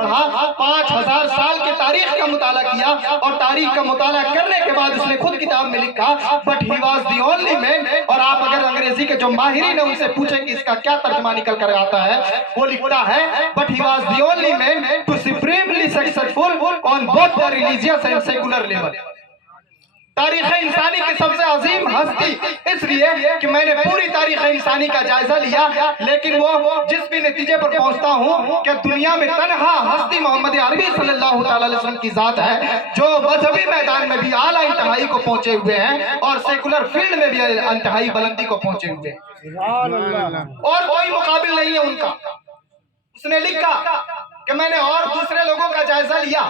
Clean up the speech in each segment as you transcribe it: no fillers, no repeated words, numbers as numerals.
پڑھا، 5000 سال کی تاریخ کا مطالعہ کیا، اور تاریخ کا مطالعہ کرنے کے بعد اس نے خود کتاب میں لکھا but he was the only man. اور آپ اگر انگریزی کے جو ماہرین ہیں ان سے پوچھیں کہ اس کا کیا ترجمہ نکل کر آتا ہے، وہ لکھتا ہے but he was the only man to supremely successful on both the religious and secular level. تاریخ انسانی کی سب سے عظیم ہستی، اس لیے کہ میں نے پوری تاریخ انسانی کا جائزہ لیا، لیکن وہ جس بھی نتیجے پر پہنچتا ہوں کہ دنیا میں تنہا ہستی محمد عربی صلی اللہ تعالی علیہ وسلم کی ذات ہے جو مذہبی میدان میں بھی اعلیٰ انتہائی کو پہنچے ہوئے ہیں اور سیکولر فیلڈ میں بھی انتہائی بلندی کو پہنچے ہوئے ہیں، اور کوئی مقابل نہیں ہے ان کا. اس نے لکھا کہ میں نے اور دوسرے لوگوں کا جائزہ لیا،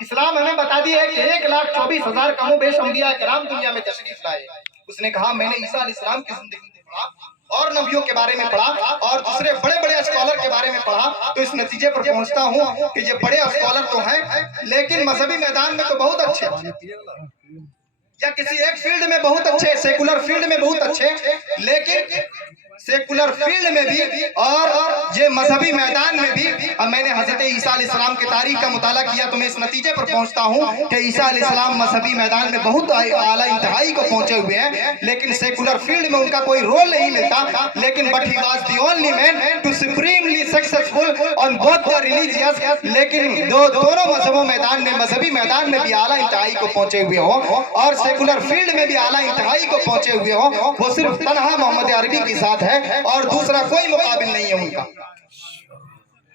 اسلام ہمیں بتا دی ہے کہ 1,24,000 کم و بیش انبیاء کرام دنیا میں تشریف لائے. اس نے کہا میں نے عیسیٰ علیہ السلام کی زندگی کو پڑھا اور نبیوں کے بارے میں پڑھا اور دوسرے بڑے بڑے اسکالر کے بارے میں پڑھا، تو اس نتیجے پر پہنچتا ہوں کہ یہ بڑے اسکالر تو ہیں لیکن مذہبی میدان میں تو بہت اچھے، یا کسی ایک فیلڈ میں بہت اچھے، سیکولر فیلڈ میں بہت اچھے، لیکن سیکولر فیلڈ میں بھی اور یہ مذہبی میدان میں بھی. اب میں نے حضرت عیسیٰ علیہ السلام کی تاریخ کا مطالعہ کیا تو میں اس نتیجے پر پہنچتا ہوں کہ عیسیٰ علیہ السلام مذہبی میدان میں بہت اعلیٰ انتہائی کو پہنچے ہوئے ہیں، لیکن سیکولر فیلڈ میں ان کا کوئی رول نہیں ملتا. لیکن but he was the only man to supremely successful on both the religious. لیکن دونوں مذہبوں میدان میں، مذہبی میدان میں بھی اعلیٰ انتہائی کو پہنچے ہوئے ہوں اور سیکولر فیلڈ میں بھی اعلیٰ انتہائی کو پہنچے ہوئے ہوں، وہ صرف تنہا محمد عربی کی ذات ہے اور دوسرا کوئی مقابل نہیں ہے ان کا.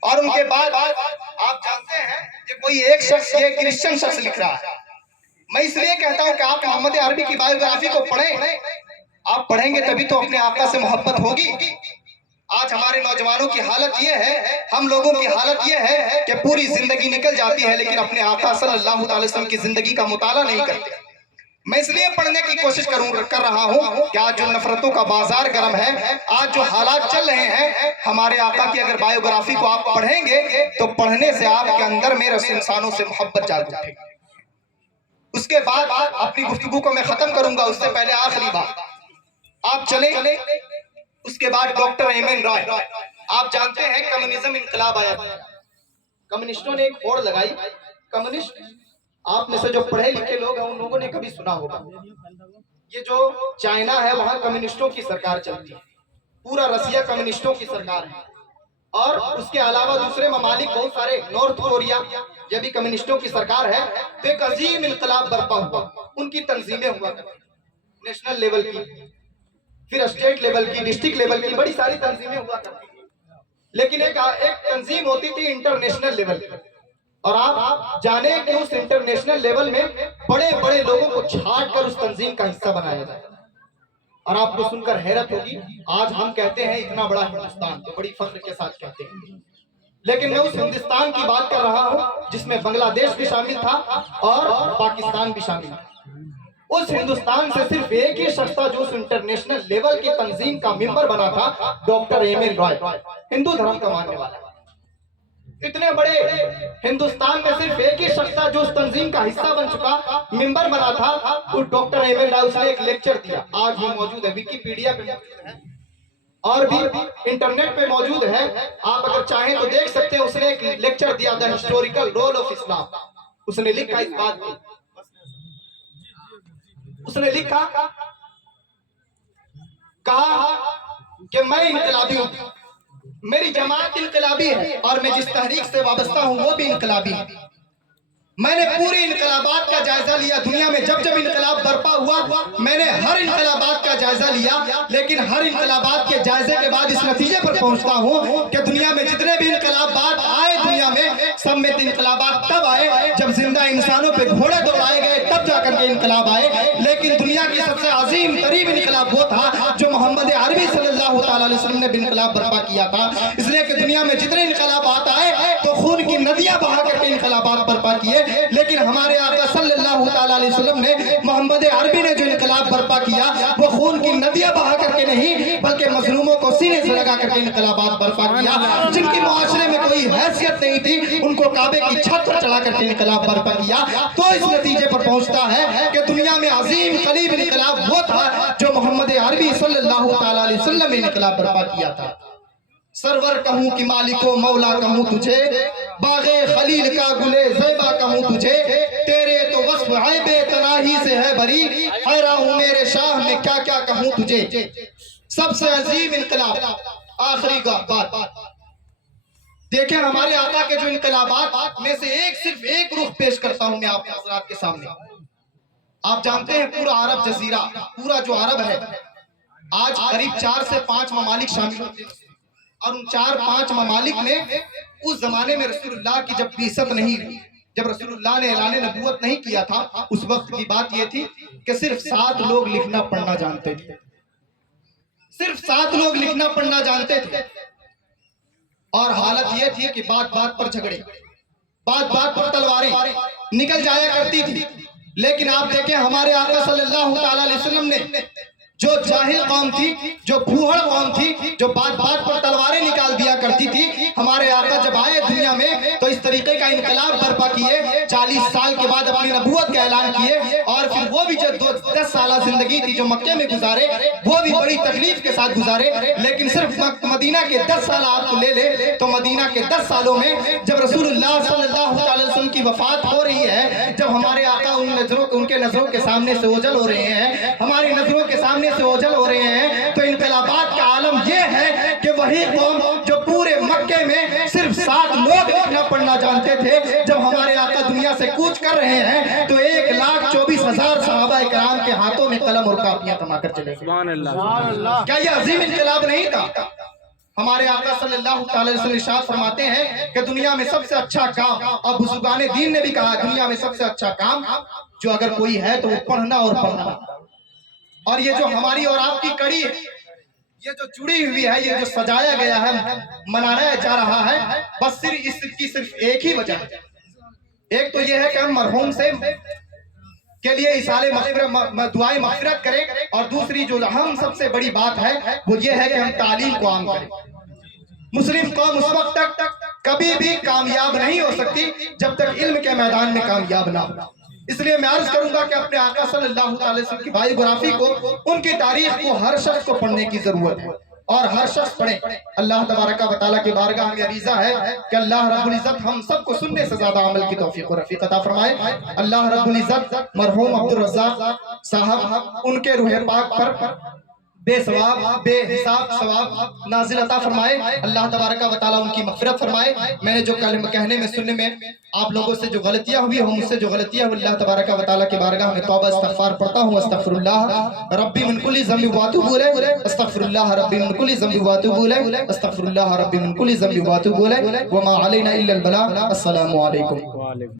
اور ان کے بعد آپ جانتے ہیں کہ کوئی ایک شخص، یہ کرسچن شخص لکھ رہا ہے. میں اس لیے کہتا ہوں کہ آپ محمد عربی کی بایوگرافی کو پڑھیں، آپ پڑھیں گے تبھی تو اپنے آقا سے محبت ہوگی. آج ہمارے نوجوانوں کی حالت یہ ہے، ہم لوگوں کی حالت یہ ہے کہ پوری زندگی نکل جاتی ہے لیکن اپنے آقا صلی اللہ علیہ وسلم کی زندگی کا مطالعہ نہیں کرتے. میں اس لیے پڑھنے کی کوشش کر رہا ہوں کہ آج جو نفرتوں کا بازار گرم ہے، آج جو حالات چل رہے ہیں، ہمارے آقا کی اگر بایوگرافی کو آپ پڑھیں گے تو پڑھنے سے آپ کے اندر میرے انسانوں سے محبت جاگ اٹھے گی. اس کے بعد اپنی گفتگو کو میں ختم کروں گا، اس سے پہلے آخری بات آپ چلیں. اس کے بعد ڈاکٹر ایمن رائے، آپ جانتے ہیں کمیونزم انقلاب آیا تھا، کمیونسٹوں نے ایک ہوڑ لگائی. کمیونسٹ آپ میں سے جو پڑھے لکھے لوگ ہیں ان لوگوں نے کبھی سنا ہوگا، یہ جو چائنا ہے وہاں کمیونسٹوں کی سرکار چلتی ہے، پورا رسیا کمیونسٹوں کی سرکار ہے، اور اس کے علاوہ دوسرے ممالک بہت سارے، نارتھ کوریا یہ بھی کمیونسٹوں کی سرکار ہے. تو ایک عظیم انقلاب برپا ہوا، ان کی تنظیمیں ہوا کرتی، نیشنل لیول کی، پھر اسٹیٹ لیول کی، ڈسٹرکٹ لیول کی، بڑی ساری تنظیمیں ہوا کرتی. لیکن ایک تنظیم ہوتی تھی انٹرنیشنل لیول کی، اور آپ جانیں کہ اس انٹرنیشنل لیول میں بڑے بڑے لوگوں کو چھانٹ کر اس تنظیم کا حصہ بنایا جاتا ہے. اور آپ کو سن کر حیرت ہوگی، آج ہم کہتے ہیں اتنا بڑا ہندوستان، تو بڑی فخر کے ساتھ کہتے ہیں، لیکن میں اس ہندوستان کی بات کر رہا ہوں جس میں بنگلہ دیش بھی شامل تھا اور پاکستان بھی شامل تھا. اس ہندوستان سے صرف ایک ہی شخص تھا جو اس انٹرنیشنل لیول کی تنظیم کا ممبر بنا تھا، ڈاکٹر ایمن رائے، ہندو دھرم کا ماننے والا. اتنے بڑے ہندوستان میں صرف ایک ہی شخص تھا جو اس تنظیم کا حصہ بن چکا، ممبر بنا تھا، اور ڈاکٹر ایمن رائے. اس نے ایک لیکچر دیا، آج بھی موجود ہے، ویکیپیڈیا پہ موجود ہے اور بھی انٹرنیٹ پہ موجود ہے، آپ اگر چاہیں تو دیکھ سکتے ہیں. اس نے ایک لیکچر دیا تھا ہسٹوریکل رول آف اسلام. اس نے لکھا اس بات کو، اس نے لکھا، کہا کہ میں انقلابی ہوں، میری جماعت انقلابی ہے اور میں جس تحریک سے وابستہ ہوں وہ بھی انقلابی ہے. میں نے پوری انقلابات کا جائزہ لیا، دنیا میں جب جب انقلاب برپا ہوا میں نے ہر انقلابات کا جائزہ لیا، لیکن ہر انقلابات کے جائزے کے بعد اس نتیجے پر پہنچتا ہوں کہ دنیا میں جتنے بھی انقلابات آئے دنیا میں، سب میں انقلابات تب آئے جب زندہ انسانوں پہ گھوڑے دوڑائے گئے، تب جا کر کے انقلاب آئے. لیکن دنیا کی سب سے عظیم ترین انقلاب وہ تھا جو محمد عربی صلی اللہ تعالی علیہ وسلم نے انقلاب برپا کیا تھا. اس لیے کہ دنیا میں جتنے انقلابات آئے تو خون کی ندیاں بہا کر کے انقلابات برپا کیے، لیکن ہمارے آقا صلی اللہ تعالی علیہ وسلم نے، محمد عربی نے جو انقلاب برپا کیا وہ خون کی ندیاں بہا کر کے نہیں بلکہ مظلوموں کو سینے سے لگا کر کے انقلابات برپا کیا. جن کی معاشرے میں کوئی حیثیت نہیں تھی ان کو کعبے کی چھت پر چڑھا کر کے انقلاب برپا کیا. تو اس نتیجے پر پہنچتا ہے کہ دنیا میں عظیم قریب انقلاب وہ تھا جو محمد عربی صلی اللہ تعالی علیہ وسلم نے انقلاب برپا کیا تھا. سرور کہوں کہ مالک و مولا کہوں تجھے، باغ خلیل کا گلے زیبا کہوں تجھے، تیرے تو وصف عیب تناہی سے ہے بری، حیران ہوں میرے شاہ میں کیا کیا کہوں تجھے۔ سب سے عظیم انقلاب، آخری بات دیکھیں ہمارے آقا کے جو انقلابات میں سے صرف ایک رخ پیش کرتا ہوں میں آپ حضرات کے سامنے۔ آپ جانتے ہیں پورا عرب جزیرہ، پورا جو عرب ہے، آج قریب 4 سے 5 ممالک شامل ہوتے ہیں، اور ان 4-5 ممالک میں اس زمانے میں رسول اللہ کی جب بعثت نہیں ہوئی، جب رسول اللہ نے اعلان نبوت نہیں کیا تھا، اس وقت کی بات یہ تھی کہ صرف 7 لوگ لکھنا پڑھنا جانتے تھے، صرف 7 لوگ لکھنا پڑھنا جانتے تھے، اور حالت یہ تھی کہ بات بات پر جھگڑے، بات بات پر تلواریں نکل جایا کرتی تھی۔ لیکن آپ دیکھیں ہمارے آقا صلی اللہ تعالیٰ علیہ وسلم نے جو جاہل قوم تھی، جو بھوہڑ قوم تھی، جو بات بات پر تلواریں نکال دیا کرتی تھی، ہمارے آقا جب آئے دنیا میں تو اس طریقے کا انقلاب برپا کیے، 40 سال کے بعد اپنی نبوت کا اعلان کیے، اور پھر وہ بھی جو 10 سالہ زندگی تھی جو مکے میں گزارے، وہ بھی بڑی تکلیف کے ساتھ گزارے۔ لیکن صرف مدینہ کے 10 سال آپ کو لے لے تو مدینہ کے 10 سالوں میں جب رسول اللہ صلی اللہ علیہ وسلم کی وفات ہو رہی ہے، جب ہمارے آقا ان کے نظروں کے سامنے سے اوجھل ہو رہے ہیں، ہماری نظروں کے سامنے سے اوجھل ہو رہے ہیں، تو انقلابات کا عالم یہ ہے کہ وہی قوم جو پورے مکے میں صرف 7 لوگ لکھنا پڑھنا جانتے تھے، جب ہمارے آقا دنیا سے کوچ کر رہے ہیں تو 1,24,000 صحابہ کرام کے ہاتھوں میں قلم اور کاپیاں تھما کر چلے گئے۔ سبحان اللہ! کیا یہ عظیم انقلاب نہیں تھا؟ ہمارے آقا صلی اللہ تعالی وسلم ارشاد فرماتے ہیں کہ دنیا میں سب سے اچھا کام، اور بزرگان دین نے بھی کہا دنیا میں سب سے اچھا کام جو اگر کوئی ہے تو وہ پڑھنا اور پڑھنا۔ اور یہ جو ہماری اور آپ کی کڑی ہے، یہ جو جڑی ہوئی ہے، یہ جو سجایا گیا ہے، منایا جا رہا ہے، بس صرف اس کی صرف ایک ہی وجہ ہے۔ ایک تو یہ ہے کہ ہم مرحوم سے کے لیے اصالے مغفرت، دعائیں مغفرت کریں، اور دوسری جو ہم سب سے بڑی بات ہے وہ یہ ہے کہ ہم تعلیم کو عام کریں۔ مسلم قوم اس وقت تک کبھی بھی کامیاب نہیں ہو سکتی جب تک علم کے میدان میں کامیاب نہ ہو۔ اس لیے میں عرض کروں گا کہ اپنے آقا صلی اللہ علیہ وسلم کی بائیوگرافی کو، ان کی تاریخ کو ہر شخص کو پڑھنے کی ضرورت ہے، اور ہر شخص پڑھے۔ اللہ تبارک و تعالیٰ کی بارگاہ میں عریضہ ہے کہ اللہ رب العزت ہم سب کو سننے سے زیادہ عمل کی توفیق و رفیق عطا فرمائے۔ اللہ رب العزت مرحوم عبدالرزاق صاحب ان کے روح پاک پر بے ثواب بے حساب ثواب نازل عطا فرمائے۔ اللہ تبارک و تعالیٰ ان کی مغفرت فرمائے۔ میں نے جو کلمہ کہنے میں سننے میں آپ لوگوں سے جو غلطیاں ہوئی ہوں، مجھ سے جو غلطیاں ہوئی، اللہ تبارک و تعالیٰ کی بارگاہ میں توبہ استغفار پڑھتا ہوں۔ استغفر اللہ ربی من کل ذنب واتوب الیہ، استغفر اللہ ربی من کل ذنب واتوب الیہ، استغفر اللہ ربی من کل ذنب واتوب الیہ، وما علینا الا البلاغ۔ السلام علیکم۔